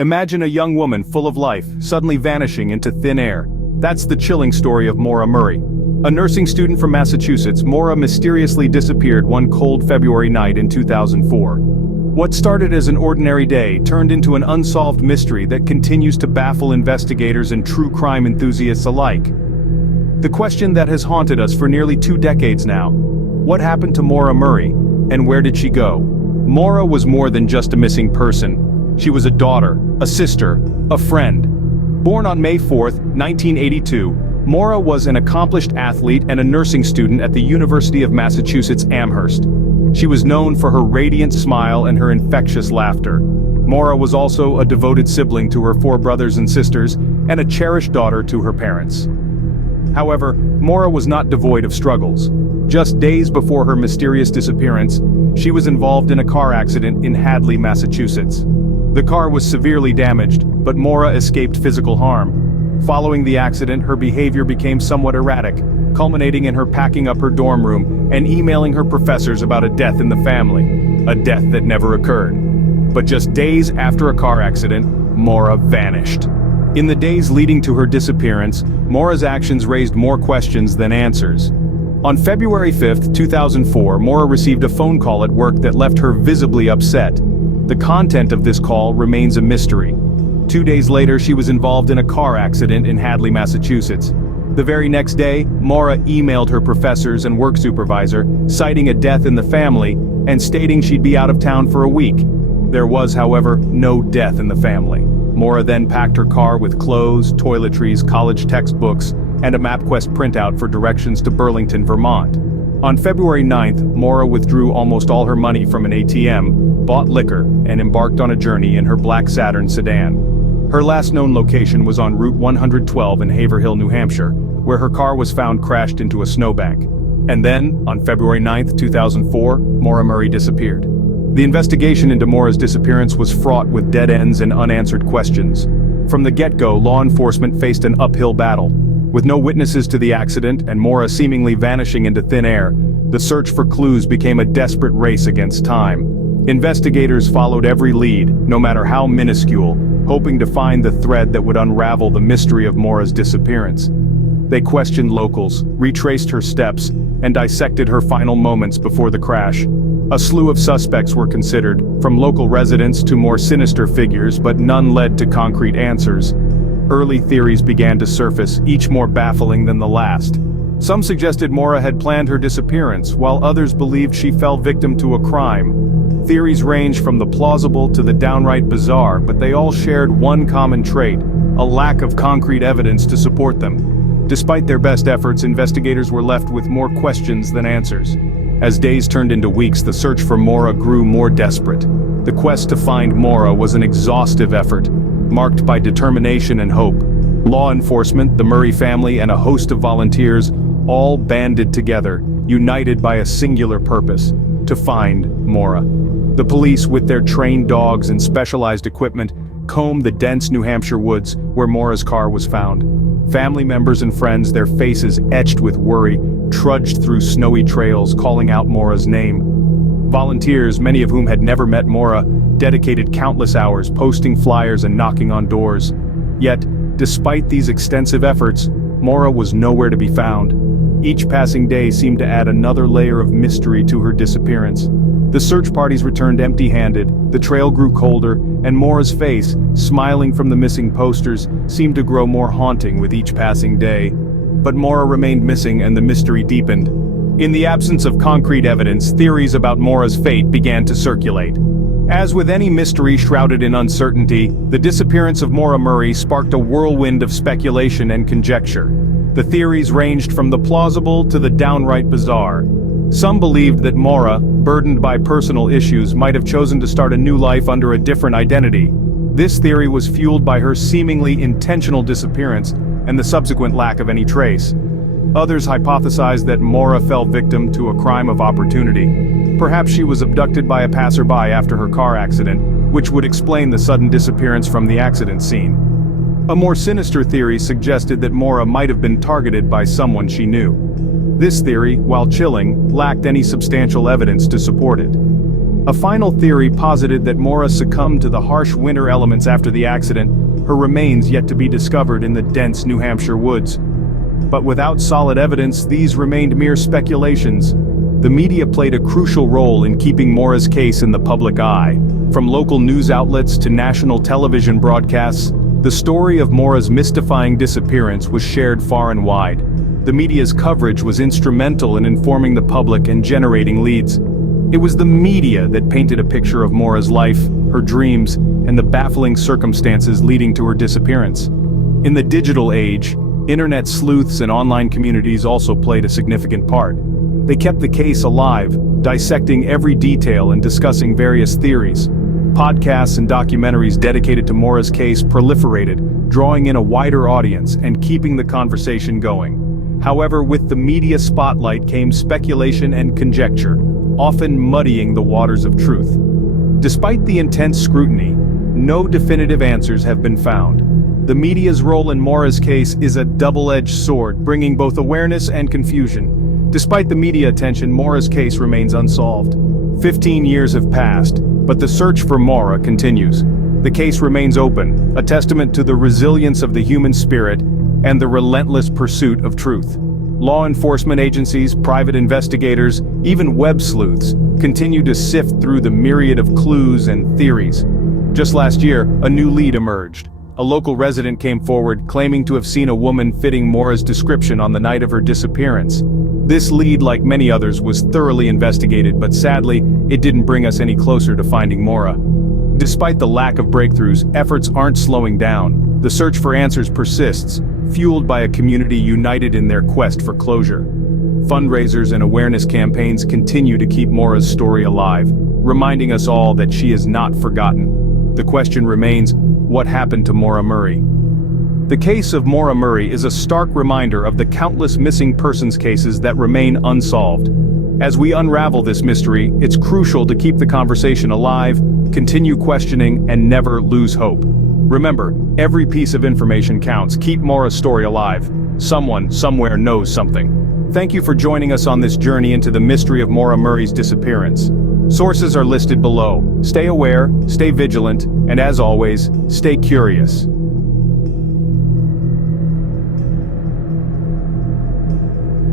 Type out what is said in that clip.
Imagine a young woman full of life, suddenly vanishing into thin air. That's the chilling story of Maura Murray. A nursing student from Massachusetts, Maura mysteriously disappeared one cold February night in 2004. What started as an ordinary day turned into an unsolved mystery that continues to baffle investigators and true crime enthusiasts alike. The question that has haunted us for nearly 2 decades now: what happened to Maura Murray, and where did she go? Maura was more than just a missing person. She was a daughter, a sister, a friend. Born on May 4, 1982, Maura was an accomplished athlete and a nursing student at the University of Massachusetts Amherst. She was known for her radiant smile and her infectious laughter. Maura was also a devoted sibling to her 4 brothers and sisters, and a cherished daughter to her parents. However, Maura was not devoid of struggles. Just days before her mysterious disappearance, she was involved in a car accident in Hadley, Massachusetts. The car was severely damaged, but Maura escaped physical harm. Following the accident, her behavior became somewhat erratic, culminating in her packing up her dorm room and emailing her professors about a death in the family, a death that never occurred. But just days after a car accident, Maura vanished. In the days leading to her disappearance, Maura's actions raised more questions than answers. On February 5, 2004, Maura received a phone call at work that left her visibly upset. The content of this call remains a mystery. 2 days later, she was involved in a car accident in Hadley, Massachusetts. The very next day, Maura emailed her professors and work supervisor, citing a death in the family and stating she'd be out of town for a week. There was, however, no death in the family. Maura then packed her car with clothes, toiletries, college textbooks, and a MapQuest printout for directions to Burlington, Vermont. On February 9th, Maura withdrew almost all her money from an ATM, bought liquor, and embarked on a journey in her black Saturn sedan. Her last known location was on Route 112 in Haverhill, New Hampshire, where her car was found crashed into a snowbank. And then, on February 9, 2004, Maura Murray disappeared. The investigation into Maura's disappearance was fraught with dead ends and unanswered questions. From the get-go, law enforcement faced an uphill battle. With no witnesses to the accident and Maura seemingly vanishing into thin air, the search for clues became a desperate race against time. Investigators followed every lead, no matter how minuscule, hoping to find the thread that would unravel the mystery of Maura's disappearance. They questioned locals, retraced her steps, and dissected her final moments before the crash. A slew of suspects were considered, from local residents to more sinister figures, but none led to concrete answers. Early theories began to surface, each more baffling than the last. Some suggested Maura had planned her disappearance, while others believed she fell victim to a crime. Theories ranged from the plausible to the downright bizarre, but they all shared one common trait: a lack of concrete evidence to support them. Despite their best efforts, investigators were left with more questions than answers. As days turned into weeks, the search for Maura grew more desperate. The quest to find Maura was an exhaustive effort, marked by determination and hope. Law enforcement, the Murray family, and a host of volunteers all banded together, united by a singular purpose: to find Maura. The police, with their trained dogs and specialized equipment, combed the dense New Hampshire woods where Maura's car was found. Family members and friends, their faces etched with worry, trudged through snowy trails calling out Maura's name. Volunteers, many of whom had never met Maura, dedicated countless hours posting flyers and knocking on doors. Yet, despite these extensive efforts, Maura was nowhere to be found. Each passing day seemed to add another layer of mystery to her disappearance. The search parties returned empty-handed, the trail grew colder, and Maura's face, smiling from the missing posters, seemed to grow more haunting with each passing day. But Maura remained missing and the mystery deepened. In the absence of concrete evidence, theories about Maura's fate began to circulate. As with any mystery shrouded in uncertainty, the disappearance of Maura Murray sparked a whirlwind of speculation and conjecture. The theories ranged from the plausible to the downright bizarre. Some believed that Maura, burdened by personal issues, might have chosen to start a new life under a different identity. This theory was fueled by her seemingly intentional disappearance and the subsequent lack of any trace. Others hypothesized that Maura fell victim to a crime of opportunity. Perhaps she was abducted by a passerby after her car accident, which would explain the sudden disappearance from the accident scene. A more sinister theory suggested that Maura might have been targeted by someone she knew. This theory, while chilling, lacked any substantial evidence to support it. A final theory posited that Maura succumbed to the harsh winter elements after the accident, her remains yet to be discovered in the dense New Hampshire woods. But without solid evidence, these remained mere speculations. The media played a crucial role in keeping Maura's case in the public eye. From local news outlets to national television broadcasts, the story of Maura's mystifying disappearance was shared far and wide. The media's coverage was instrumental in informing the public and generating leads. It was the media that painted a picture of Maura's life, her dreams, and the baffling circumstances leading to her disappearance. In the digital age, internet sleuths and online communities also played a significant part. They kept the case alive, dissecting every detail and discussing various theories. Podcasts and documentaries dedicated to Maura's case proliferated, drawing in a wider audience and keeping the conversation going. However, with the media spotlight came speculation and conjecture, often muddying the waters of truth. Despite the intense scrutiny, no definitive answers have been found. The media's role in Maura's case is a double-edged sword, bringing both awareness and confusion. Despite the media attention, Maura's case remains unsolved. 15 years have passed, but the search for Maura continues. The case remains open, a testament to the resilience of the human spirit and the relentless pursuit of truth. Law enforcement agencies, private investigators, even web sleuths continue to sift through the myriad of clues and theories. Just last year, a new lead emerged. A local resident came forward claiming to have seen a woman fitting Maura's description on the night of her disappearance. This lead, like many others, was thoroughly investigated, but sadly, it didn't bring us any closer to finding Maura. Despite the lack of breakthroughs, efforts aren't slowing down. The search for answers persists, fueled by a community united in their quest for closure. Fundraisers and awareness campaigns continue to keep Maura's story alive, reminding us all that she is not forgotten. The question remains, what happened to Maura Murray? The case of Maura Murray is a stark reminder of the countless missing persons cases that remain unsolved. As we unravel this mystery, it's crucial to keep the conversation alive, continue questioning, and never lose hope. Remember, every piece of information counts. Keep Maura's story alive. Someone, somewhere knows something. Thank you for joining us on this journey into the mystery of Maura Murray's disappearance. Sources are listed below. Stay aware, stay vigilant, and as always, stay curious.